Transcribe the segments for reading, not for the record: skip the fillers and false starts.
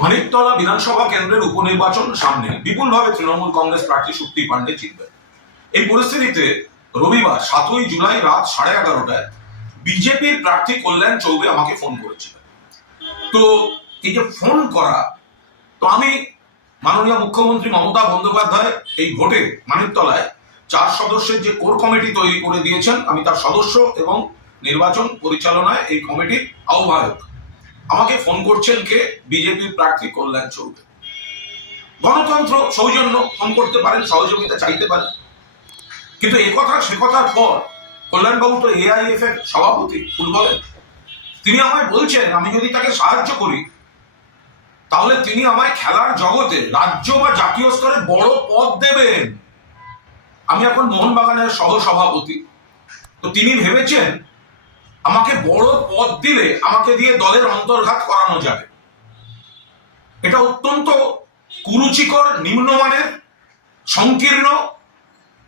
মানিকতলা বিধানসভা কেন্দ্রের উপনির্বাচন সামনে বিপুলভাবে তৃণমূল কংগ্রেস প্রার্থী শক্তি পাণ্ডে জিতবেন। এই পরিস্থিতিতে রবিবার 7ই জুলাই রাত 11:30টায় বিজেপির প্রার্থী কল্যাণ চৌবে আমাকে ফোন করেছিলেন। তো এই যে ফোন করা, তো আমি মাননীয় মুখ্যমন্ত্রী মমতা বন্দ্যোপাধ্যায় এই ভোটে মানিকতলায় 4 সদস্যের যে কোর কমিটি তৈরি করে দিয়েছেন, আমি তার সদস্য এবং নির্বাচন পরিচালনায় এই কমিটির আহ্বায়ক। আমাকে ফোন করছেন কে? বিজেপির প্রার্থী কল্যাণ চৌবে। গণতন্ত্র, সৌজন্য, ফোন করতে পারেন, সহযোগিতা চাইতে পারেন, কিন্তু সে কথার পর কল্যাণবাবু তো AIF এর সভাপতি ফুটবলের। তিনি আমায় বলছেন আমি যদি তাকে সাহায্য করি তাহলে তিনি আমায় খেলার জগতে রাজ্য বা জাতীয় স্তরে বড় পদ দেবেন। আমি এখন মোহনবাগানের সহসভাপতি, তো তিনি ভেবেছেন আমাকে বড় পদ দিলে আমাকে দিয়ে দলের অন্তর্ঘাত করানো যাবে। এটা অত্যন্ত কুরুচিকর, নিম্নমানের, সংকীর্ণ,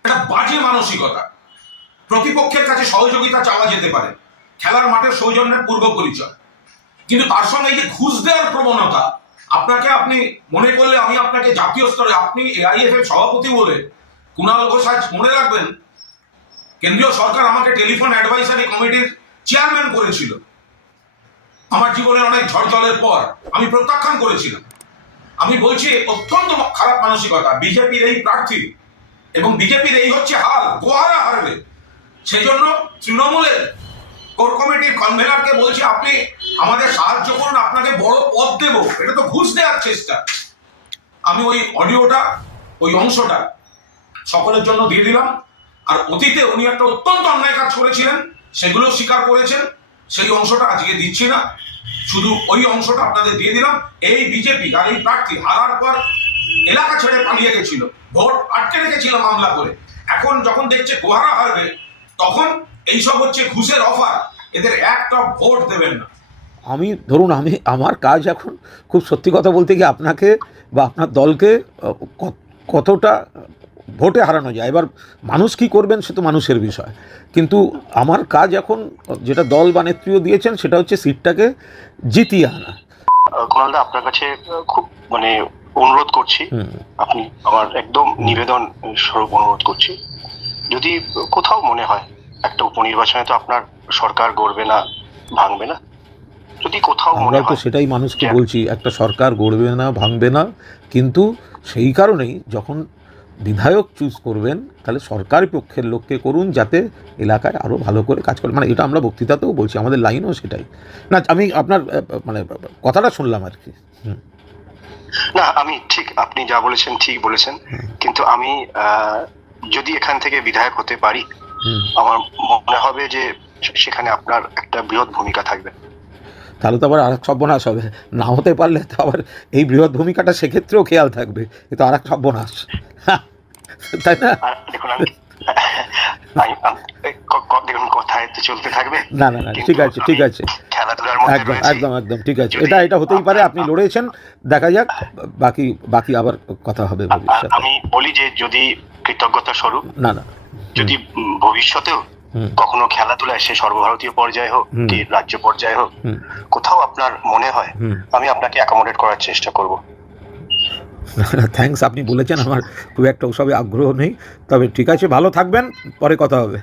একটা বাজে মানসিকতা। প্রতিপক্ষের কাছে সহযোগিতা চাওয়া যেতে পারে, খেলার মাঠের সৌজন্যের পূর্ব পরিচয়, কিন্তু তার সঙ্গে এই যে ঘুষ দেওয়ার প্রবণতা, আপনি মনে করলে আমি আপনাকে জাতীয় স্তরে, আপনি AIF এর সভাপতি বলে কুণাল ঘোষ, আজ মনে রাখবেন কেন্দ্রীয় সরকার আমাকে টেলিফোন অ্যাডভাইসারি কমিটির চেয়ারম্যান করেছিল। আমার জীবনের অনেক ঝড় জলের পর আমি প্রত্যাখ্যান করেছিলাম। আমি বলছি অত্যন্ত খারাপ মানসিকতা বিজেপির এই প্রার্থী, এবং বিজেপির এই হচ্ছে হাল, গোহারা হারবে। সেই জন্য তৃণমূলের কোর কমিটির কনভেনারকে বলছি আপনি আমাদের সাহায্য করুন, আপনাকে বড় পদ দেব। এটা তো ঘুষ দেওয়ার চেষ্টা। আমি ওই অডিওটা, ওই অংশটা সকলের জন্য দিয়ে দিলাম। আর অতীতে উনি একটা অত্যন্ত অন্যায় কাজ করেছিলেন, সেগুলো স্বীকার করেছেন। সেই অংশটা আজকে দিচ্ছি না, শুধু ওই অংশটা আপনাদের দিয়ে দিলাম। এই বিজেপি আর এই প্রার্থী হারার পর এলাকা ছেড়ে পালিয়ে গেছিল, ভোট আটকে রেখেছিল মামলা করে। এখন যখন দেখছে গোহারা হারবে, তখন এইসব হচ্ছে ঘুষের অফার, এদের একটা ভোট দেবেন না। ধরুন আমার কাজ এখন খুব সত্যি কথা বলতে গিয়ে আপনাকে বা আপনার দলকে কতটা ভোটে হারানো যায়, এবার মানুষ কি করবেন সে তো মানুষের বিষয়, কিন্তু আমার কাজ এখন যেটা দল বা নেতৃত্ব দিয়েছেন সেটা হচ্ছে সিটটাকে জিতিয়ে আনা। কুণালদা, আপনার কাছে খুব অনুরোধ করছি, আপনি আমার একদম নিবেদন স্বরূপ অনুরোধ করছি, যদি কোথাও মনে হয় একটা উপনির্বাচনে তো আপনার সরকার গড়বে না, ভাঙবে না, যদি কোথাও মনে হয়, তো সেটাই মানুষকে বলছি, একটা সরকার গড়বে না, ভাঙবে না, কিন্তু সেই কারণেই যখন বিধায়ক চুজ করবেন তাহলে সরকারি পক্ষের লোককে করুন, যাতে এলাকায় আরও ভালো করে কাজ করে। এটা আমরা বক্তৃতাতেও বলছি, আমাদের লাইনও সেটাই। না, আমি আপনার কথাটা শুনলাম আর কি। না, আমি ঠিক, আপনি যা বলেছেন ঠিক বলেছেন, কিন্তু আমি যদি এখান থেকে বিধায়ক হতে পারি, আমার মনে হবে যে সেখানে আপনার একটা বৃহৎ ভূমিকা থাকবে। তাহলে তো আবার আর এক সর্বনাশ হবে, না হতে পারলে তো আবার এই বৃহৎ ভূমিকাটা সেক্ষেত্রেও খেয়াল থাকবে, কিন্তু আর এক সর্বনাশ, তাই না? দেখুন, দেখুন কথায় তো চলতে থাকবে। না, ঠিক আছে, ঠিক আছে, খেলাধুলার মধ্যে একদম ঠিক আছে, এটা হতেই পারে, আপনি লড়েছেন, দেখা যাক, বাকি আবার কথা হবে ভবিষ্যতে। আমি বলি যে যদি কৃতজ্ঞতা স্বরূপ, না, যদি ভবিষ্যতেও কখনো খেলাধুলায়, সে সর্বভারতীয় পর্যায়ে হোক কি রাজ্য পর্যায়ে হোক, কোথাও আপনার মনে হয়, আমি আপনাকে অ্যাকোমোডেট করার চেষ্টা করব। থ্যাঙ্কস, আপনি বলেছেন, আমার খুব একটা ওসবে আগ্রহ নেই, তবে ঠিক আছে, ভালো থাকবেন, পরে কথা হবে।